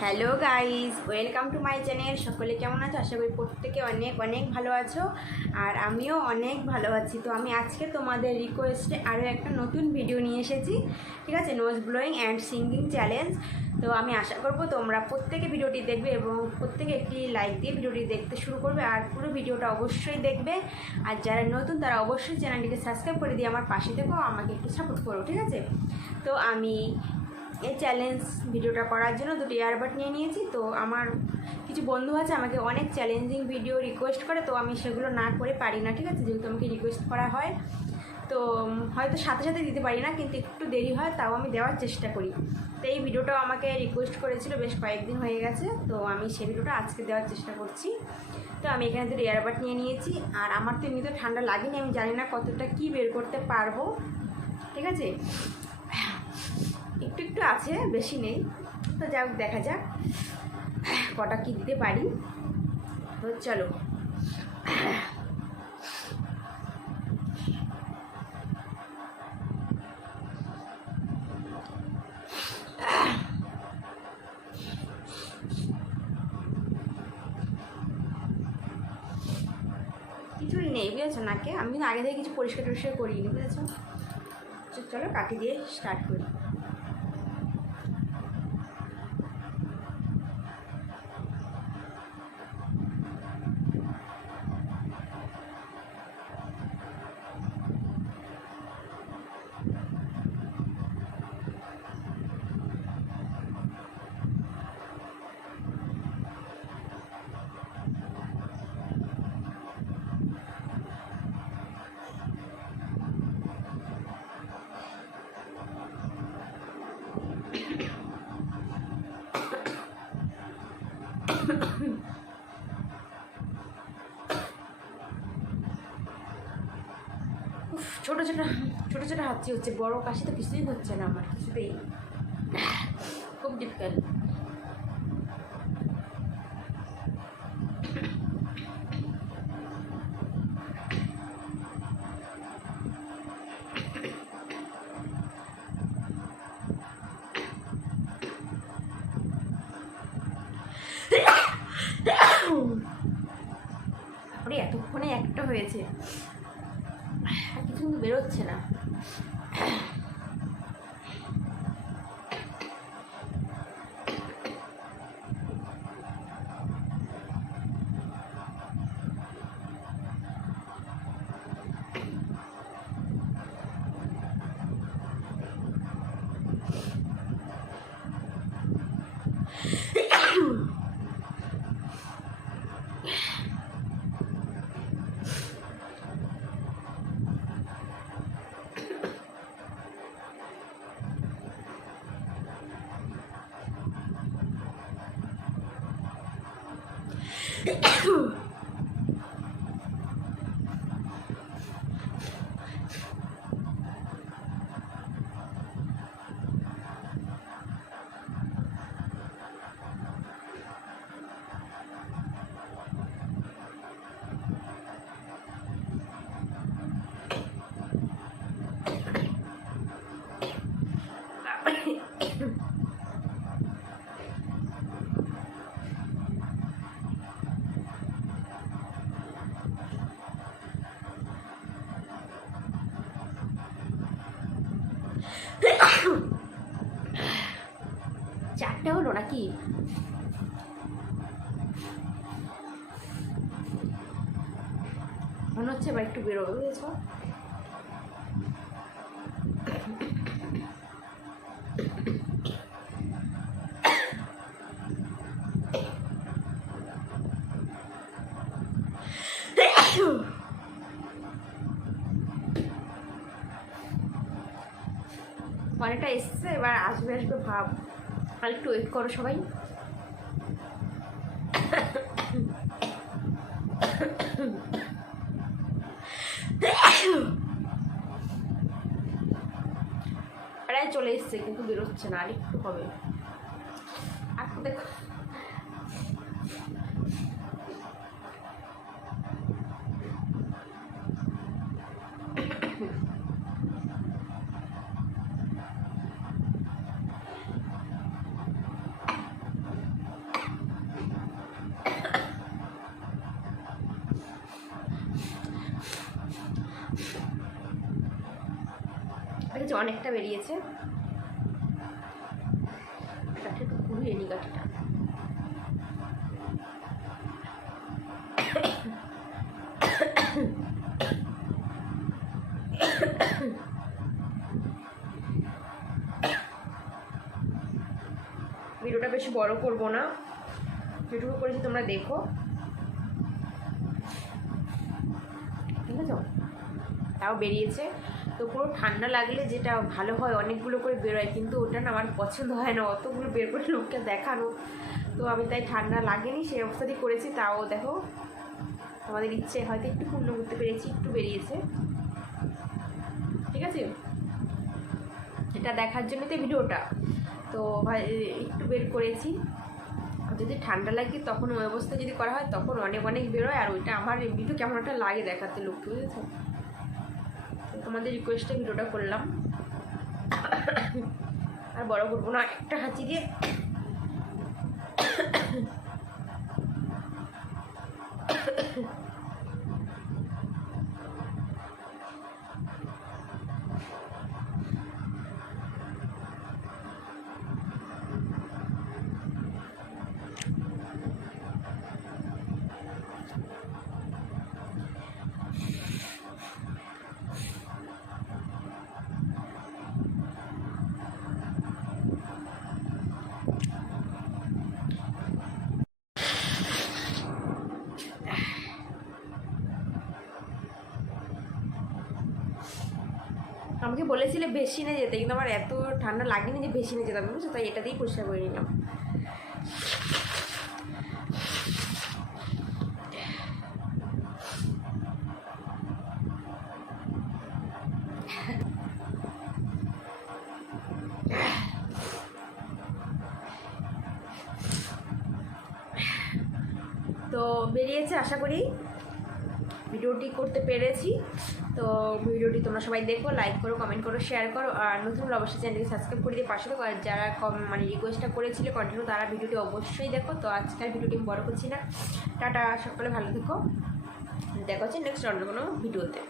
Hello guys, welcome to my channel. সকলে কেমন আছো? আশা করি প্রত্যেকে অনেক অনেক ভালো আছো, আর আমিও অনেক ভালো আছি। তো আমি আজকে তোমাদের রিকোয়েস্টে আরও একটা নতুন ভিডিও নিয়ে এসেছি, ঠিক আছে? Nose blowing and singing challenge. তো আমি আশা করবো তোমরা প্রত্যেকে ভিডিওটি দেখবে এবং প্রত্যেকে একটি লাইক দিয়ে ভিডিওটি দেখতে শুরু করবে, আর পুরো ভিডিওটা অবশ্যই দেখবে। আর যারা নতুন তারা অবশ্যই চ্যানেলটিকে সাবস্ক্রাইব করে দিয়ে আমার পাশে থেকো, আমাকে একটু সাপোর্ট করো, ঠিক আছে? তো আমি এই চ্যালেঞ্জ ভিডিওটা করার জন্য দুটো ইয়ারবাড নিয়ে নিয়েছি। তো আমার কিছু বন্ধু আছে আমাকে অনেক চ্যালেঞ্জিং ভিডিও রিকোয়েস্ট করে, তো আমি সেগুলো না করে পারি না, ঠিক আছে? যেহেতু আমাকে রিকোয়েস্ট করা হয়, তো হয়তো সাথে সাথে দিতে পারি না, কিন্তু একটু দেরি হয়, তাও আমি দেওয়ার চেষ্টা করি। তো এই ভিডিওটাও আমাকে রিকোয়েস্ট করেছিল, বেশ কয়েকদিন হয়ে গেছে, তো আমি সেই ভিডিওটা আজকে দেওয়ার চেষ্টা করছি। তো আমি এখানে দুটো ইয়ারবাড নিয়ে নিয়েছি, আর আমার তো এমনিতে ঠান্ডা লাগেনি, আমি জানি না কতটা কী বের করতে পারবো, ঠিক আছে? একটু একটু আছে, বেশি নেই। তো যাক, দেখা যাক কটা কি দিতে পারি। তো চলো, কিছুই নেই বুঝেছো নাকে। আমি কিন্তু আগে থেকে কিছু পরিষ্কার টরিষ্কার করিনি, বুঝেছো? চলো কাটি দিয়ে স্টার্ট করি। ছোটো ছোটো ছোটো ছোটো হাঁচি হচ্ছে, বড় কাশি তো কিছুই হচ্ছে না আমার, কিছুতেই। খুব ডিফিকাল্ট। তারপরে এতক্ষণে একটা হয়েছে, কিছু কিন্তু বেরোচ্ছে না। চারটে হলো নাকি? মনে হচ্ছে এবার একটু বেরোবে, বুঝেছো? অনেকটা এসছে, এবার আসবে আসবে ভাব। আর একটু ওয়েট করো সবাই। প্রায় চলে এসছে, কিন্তু বেরোচ্ছে না, আর একটু হবে। আর দেখো, অনেকটা বেরিয়েছে। কাঠটা একটু ঘুরিয়ে নি কাঠিটা। ভিডিওটা বেশি বড় করব না, যেটুকু করেছি তোমরা দেখো, ঠিক আছে? তাও বেরিয়েছে। তো পুরো ঠান্ডা লাগলে যেটা ভালো হয়, অনেকগুলো করে বেরোয়, কিন্তু ওটা না আমার পছন্দ হয় না অতগুলো বের করে লোককে দেখানো। তো আমি তাই ঠান্ডা লাগেনি সেই অবস্থাতেই করেছি। তাও দেখো আমাদের ইচ্ছে হয়তো একটু পূর্ণ করতে পেরেছি, একটু বেরিয়েছে, ঠিক আছে? এটা দেখার জন্যই তো ভিডিওটা। তো একটু বের করেছি। যদি ঠান্ডা লাগে তখন ওই অবস্থায় যদি করা হয় তখন অনেক অনেক বেরোয়, আর ওইটা আমার ভিডিও কেমন একটা লাগে দেখাতে লোককে, বুঝেছো? তোমাদের রিকোয়েস্টে ভিডিওটা করলাম, আর বড় করবো না, একটা হাঁচি দিয়ে। আমাকে বলেছিলে বেশি না যেতে, কিন্তু আমার এত ঠান্ডা লাগেনি যে বেশি না যেতাম, বুঝছো? তাই এটা দিয়েই পরিষ্কার করে নিলাম। তো বেরিয়েছে, আশা করি ভিডিওটি করতে পেরেছি। তো ভিডিওটি তোমরা সবাই দেখো, লাইক করো, কমেন্ট করো, শেয়ার করো, আর নতুন হলে অবশ্যই চ্যানেলকে সাবস্ক্রাইব করে দিয়ে পাশে থাকো। আর যারা মানে রিকোয়েস্টটা করেছিলে কন্টিনিউ, তারা ভিডিওটি অবশ্যই দেখো। তো আজকাল ভিডিওটি বড় করছি না, টাটা, সকলে ভালো থেকো, দেখা হচ্ছে নেক্সট অন্য কোনো ভিডিওতে।